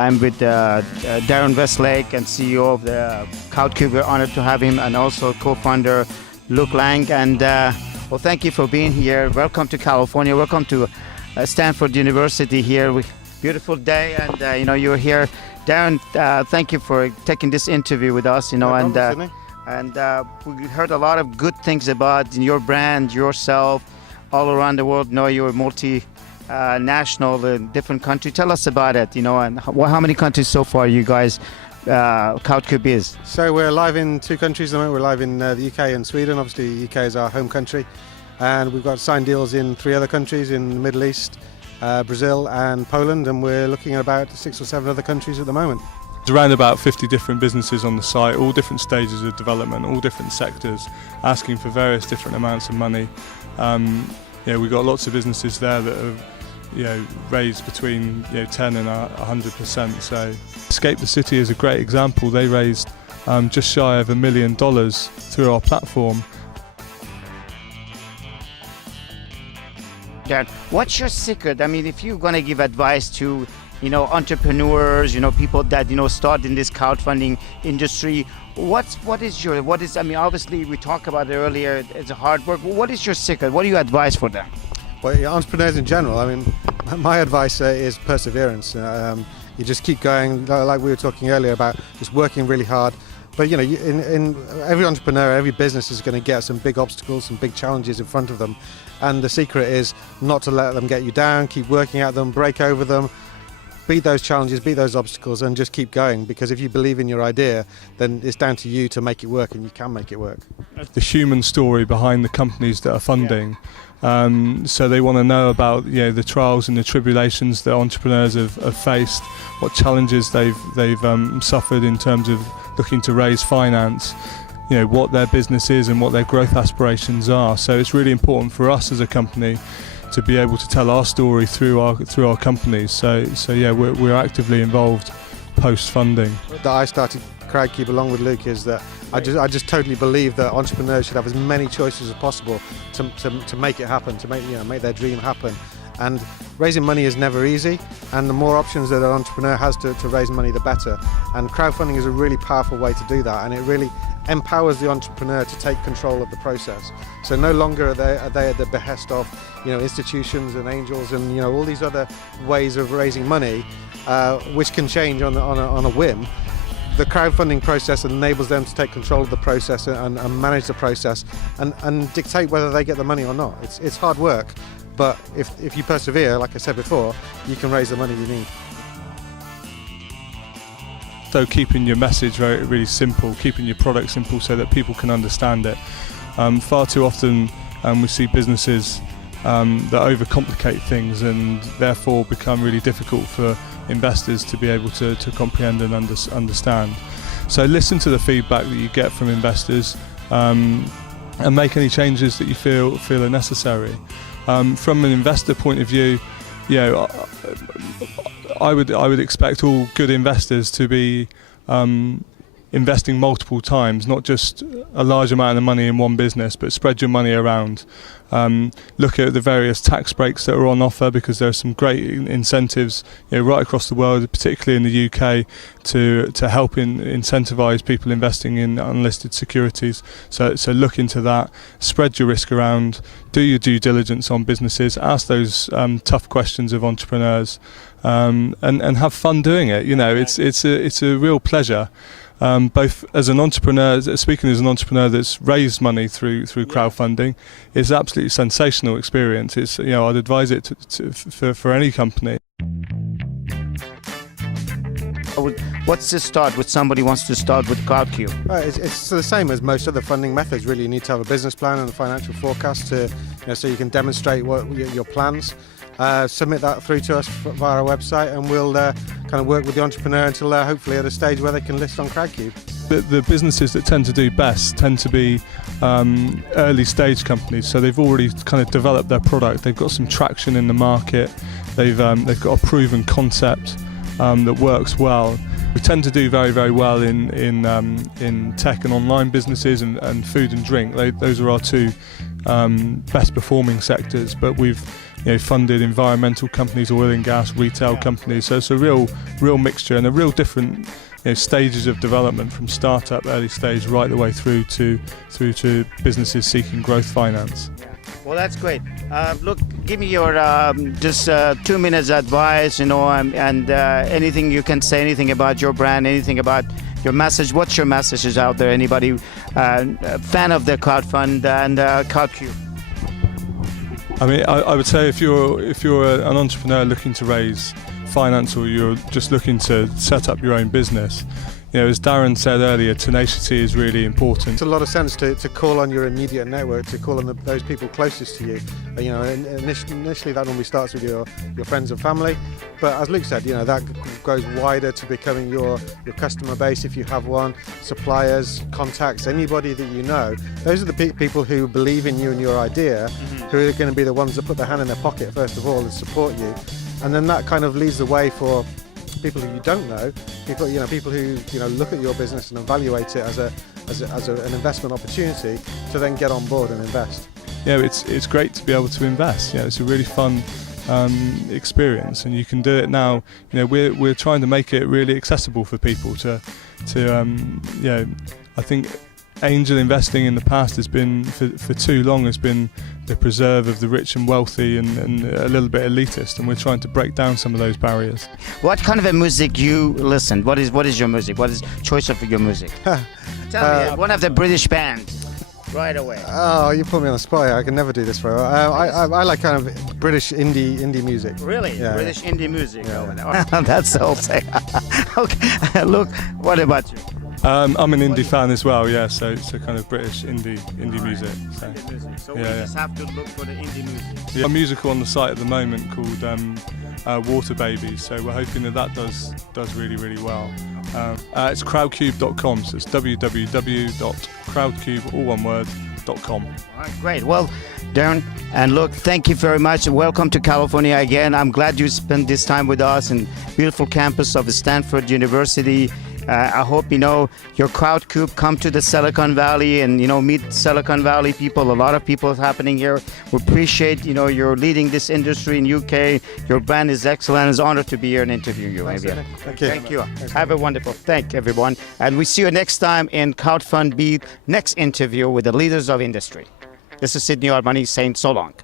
I'm with Darren Westlake and CEO of the CrowdCube. We're honored to have him, and also co-founder Luke Lang. And well, thank you for being here. Welcome to California. Welcome to Stanford University here. Beautiful day, and you're here. Darren, thank you for taking this interview with us. We heard a lot of good things about your brand, yourself, all around the world. You're multi-national in different countries. Tell us about it. And how many countries so far you guys CrowdCube is? So we're live in 2 countries at the moment. We're live in the UK and Sweden. Obviously, the UK is our home country, and we've got signed deals in 3 other countries in the Middle East, Brazil and Poland, and we're looking at about 6 or 7 other countries at the moment. There's around about 50 different businesses on the site, all different stages of development, all different sectors, asking for various different amounts of money. We've got lots of businesses there that have raised between 10 and 100%. So Escape the City is a great example. They raised just shy of $1 million through our platform. What's your secret? I mean, if you're going to give advice to entrepreneurs, people that start in this crowdfunding industry, obviously we talked about it earlier, it's a hard work. What is your secret? What do you advise for them? Well, entrepreneurs in general, my advice is perseverance. You just keep going, like we were talking earlier about just working really hard. But in every entrepreneur, every business is going to get some big obstacles, some big challenges in front of them, and the secret is not to let them get you down. Keep working at them, break over them, beat those challenges, beat those obstacles, and just keep going. Because if you believe in your idea, then it's down to you to make it work, and you can make it work. The human story behind the companies that are funding. So they want to know about the trials and the tribulations that entrepreneurs have faced, what challenges they've suffered in terms of looking to raise finance, what their business is and what their growth aspirations are. So it's really important for us as a company to be able to tell our story through our companies. So we're actively involved post funding. I started CrowdCube along with Luke is that I just totally believe that entrepreneurs should have as many choices as possible to make it happen, to make their dream happen. And raising money is never easy, and the more options that an entrepreneur has to raise money, the better. And crowdfunding is a really powerful way to do that, and it really empowers the entrepreneur to take control of the process. So no longer are they at the behest of institutions and angels and all these other ways of raising money, which can change on a whim. The crowdfunding process enables them to take control of the process and manage the process and dictate whether they get the money or not. It's hard work, but if you persevere, like I said before, you can raise the money you need. So keeping your message really simple, keeping your product simple so that people can understand it. Far too often we see businesses that overcomplicate things and therefore become really difficult for investors to be able to comprehend and understand. So listen to the feedback that you get from investors and make any changes that you feel are necessary. From an investor point of view, I would expect all good investors to be investing multiple times, not just a large amount of money in one business, but spread your money around. Look at the various tax breaks that are on offer, because there are some great incentives right across the world, particularly in the UK, to help incentivize people investing in unlisted securities. So look into that, spread your risk around, do your due diligence on businesses, ask those tough questions of entrepreneurs, and have fun doing it. It's a real pleasure. Both as an entrepreneur, speaking as an entrepreneur that's raised money through crowdfunding, it's an absolutely sensational experience. It's I'd advise it for any company. What's the start with somebody wants to start with CrowdCube? It's the same as most other funding methods. Really, you need to have a business plan and a financial forecast so you can demonstrate your plans. Submit that through to us via our website, and we'll kind of work with the entrepreneur until they're hopefully at a stage where they can list on CrowdCube. The businesses that tend to do best tend to be early stage companies, so they've already kind of developed their product, they've got some traction in the market, they've got a proven concept that works well. We tend to do very, very well in tech and online businesses and food and drink. Those are our 2 best performing sectors, but we've funded environmental companies, oil and gas, retail companies. So it's a real mixture and a real different stages of development, from startup, early stage, right the way through to businesses seeking growth finance. Well, that's great. Look, give me your just 2 minutes advice, and anything you can say, anything about your brand, anything about your message. What's your messages out there? Anybody fan of the crowdfund and CrowdCube? I mean, I would say if you're an entrepreneur looking to raise finance, or you're just looking to set up your own business, as Darren said earlier, tenacity is really important. It's a lot of sense to call on your immediate network, to call on those people closest to you. Initially that normally starts with your friends and family, but as Luke said, that goes wider to becoming your customer base if you have one, suppliers, contacts, anybody that you know. Those are the people who believe in you and your idea, who are going to be the ones that put their hand in their pocket first of all and support you, and then that kind of leads the way for people who you don't know, people who look at your business and evaluate it as an investment opportunity to then get on board and invest. Yeah, it's great to be able to invest. It's a really fun experience, and you can do it now. We're trying to make it really accessible for people to I think angel investing in the past has been, for too long, has been the preserve of the rich and wealthy and a little bit elitist, and we're trying to break down some of those barriers. What kind of a music you listen? What is your music? What is choice of your music? Tell me, one of the British bands. Right away. Oh, you put me on the spot here. I can never do this for I like kind of British indie music. Really? Yeah, British indie music. Yeah. That's the whole thing. Okay. Look, what about you? I'm an indie fan as well, yeah. So kind of British indie music. So, indie music. So we just have to look for the indie music. Yeah, a musical on the site at the moment called Water Babies. So we're hoping that does really well. It's crowdcube.com. So it's www.crowdcube, all one word, .com. All right, great. Well, Darren and Luke, thank you very much. Welcome to California again. I'm glad you spent this time with us in beautiful campus of Stanford University. I hope your CrowdCube come to the Silicon Valley and meet Silicon Valley people. A lot of people happening here. We appreciate you're leading this industry in UK. Your brand is excellent. It's an honor to be here and interview you. Thank you. Thank you. Have a wonderful. Thank everyone, and we see you next time in CrowdFundBeat. Next interview with the leaders of industry. This is Sydney Armani saying so long.